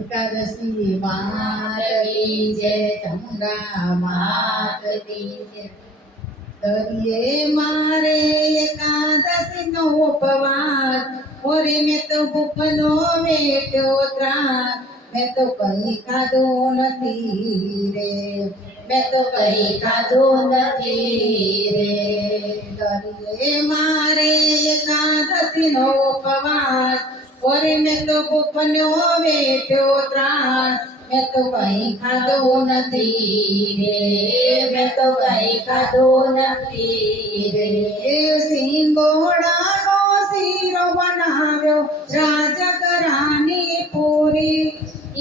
એકાદશી માત કી જય, ચંગા માત કી જય. દરિયે મારે એકાદશી નો ઉપવાસ, ઓરે મેં તો ભૂખનો વેઠ્યો ત્રાસ. મેં તો કઈ ખાધું નથી રે, મેં તો કઈ ખાધું નથી રે. દરિયે મારે એકાદશી નો ઉપવાસ, ઓરે મેં તો ભૂખનો વેઠ્યો ત્રાસ. મેં તો કઈ ખાધું નથી રે, મેં તો કઈ ખાધું નથી રે. સિંગોડાનો શીરો બનાવ્યો રાજગરાની પૂરી,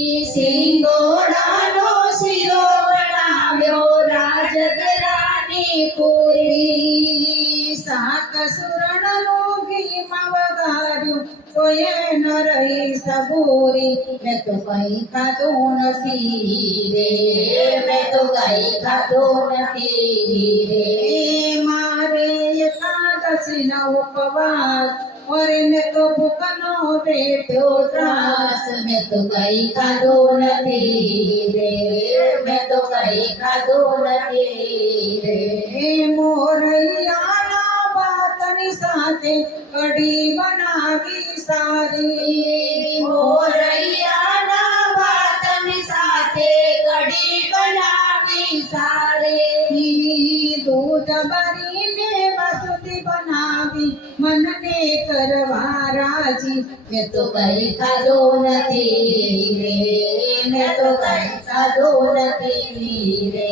ઈ સિંગોડાનો શીરો બનાવ્યો રાજગરાની પૂરી. શાક સુરણનું ઘીમાં વઘાર્યું તોય ન રહી સબૂરી. મેં તો કઈ ખાધું નથી રે, મેં તો કઈ ખાધું નથી રે. મારે એકાદશી નો ઉપવાસ, ઓરે મેં તો ભૂખનો વેઠ્યો ત્રાસ. મેં તો કઈ ખાધું નથી રે, મેં તો કઈ ખાધું નથી રે. મોરૈયાના ભાતની સાથે કઢી બનાવી સારી, મોરૈયાના ભાતની સાથે કઢી બનાવી સારી. દૂધ ભરીને બાસુંદી બનાવી મનને કરવા રાજી. મેં તો કઈ ખાધું નથી રે, મેં તો કઈ ખાધું નથી રે.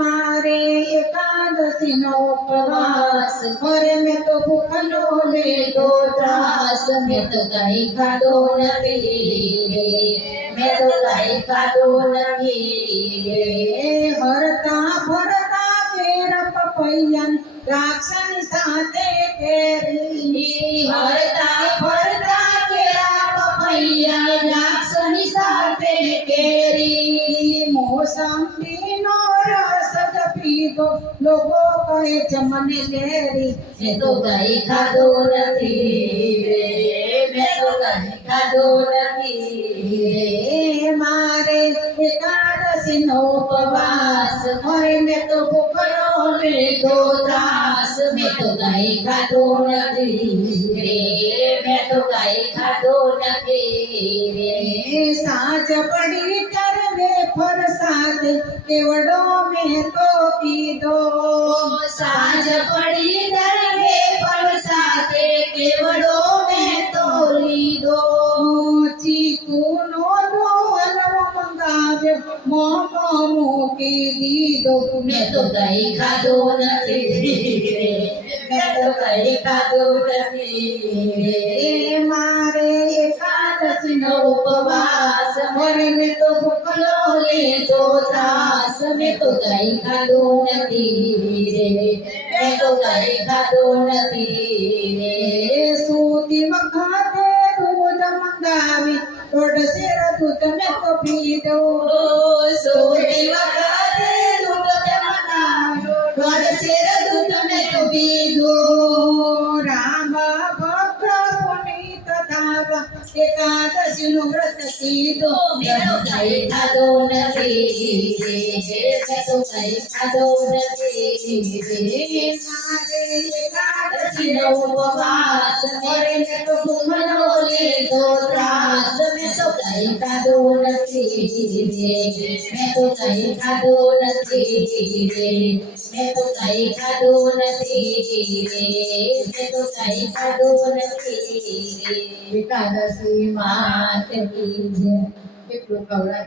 મારે એકાદશી નો ઉપવાસ, ઓરે મેં તો ભૂખનો વેઠ્યો ત્રાસ. મેં તો કઈ ખાધું નથી રે, મેં તો કઈ ખાધું નથી રે. હરતા ફરતા કેર પપૈયા દ્રાક્ષની સાથે કેરી, હરતા ફરતા કેરા પપૈયા દ્રાક્ષની સાથે કેરી. મોસંબીનો રસ જ પીધો લોકો કહે છે મને કેરી. મેં તો કઈ ખાધું નથી રે, મેં તો કઈ ખાધું નથી રે. મારે એકાદશી નો ઉપવાસ, ઓરે મેં તો ભૂખનો વેઠ્યો ત્રાસ. મેં તો કઈ ખાધું નથી રે, મેં તો કઈ ખાધું નથી રે. સાંજ પડી ત્યારે વેફર સાથે કેવડો મેં તો પીધો, સાંજ પડી ત્યારે વેફર સાથે કેવડો મેં તો લીધો. ચીકુનો હલવો મંગાવ્યો મોમો મૂકી દીધો. મેં તો કઈ ખાધું નથી રે, મેં તો કઈ ખાધું નથી રે. મારે એકાદશી નો ઉપવાસ, ઓરે મેં તો ભૂખનો લીધો ત્રાસ. મેં તો કઈ ખાધું નથી રે, મેં તો કઈ ખાધું નથી રે. સૂતી વખતે દૂધ મંગાવી દોઢ શેર દૂધ મેં તો પીધો, સૂતી વખતે દૂધ મંગાવ્યો દોઢ શેર દૂધ મેં તો પીધો. રામ ભક્ત પુનિત થાવા એકાદશી નું વ્રત કીધો. મેં તો કઈ ખાધું નથી રે, મેં તો કઈ ખાધું નથી રે. મારે એકાદશી નો ઉપવાસ, ઓરે મેં તો ભૂખનો લીધો ત્રાસ. મેં તો કઈ ખાધું નથી રે, મેં તો કઈ ખાધું નથી રે, મેં તો કઈ ખાધું નથી રે, મેં તો કઈ ખાધું નથી રે. એકાદશી માત કી જય. કેટલું ખવડાય